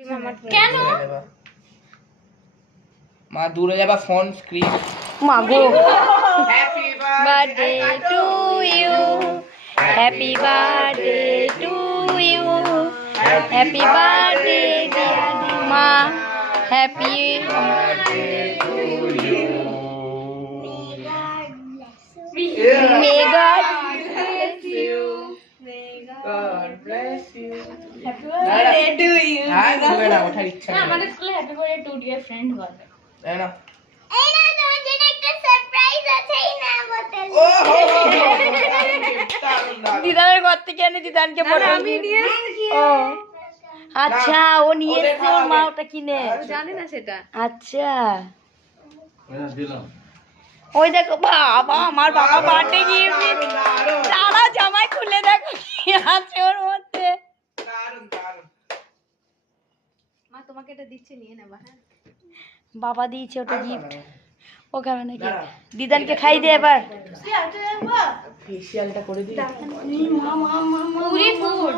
কেন মা দূরে যাবা ফোন স্ক্রিন মা গো happy birthday to you happy birthday to you happy birthday dear মা happy may God bless you God bless you. Happy birthday to you হ্যাঁ হবে না ওঠার ইচ্ছা নেই আমাদের স্কুলে happy birthday to dear friend বলে তাই না এই না তোমার জন্য একটা সারপ্রাইজ আছে এই না বোতল ও হো হো দিদানের ঘর থেকে এনে দিদানকে বলে আমি নিয়ে ও আচ্ছা ও নিয়ে এসেছে ওর মা ওটা কিনে জানি না সেটা আচ্ছা ওই দেখো বাবা আমার বাবা বার্থডে গিফট সারা জামাই খুলে দেখো কি আছে ওর মধ্যে দারুণ দারুণ মা তোমাকে এটা দিচ্ছে নিয়ে নেবা হ্যাঁ বাবা দিয়েছে ওটা গিফট ও খাবে নাকি দিদানকে খাই দে এবার ফেশিয়ালটা করে দিই পুরি ফুড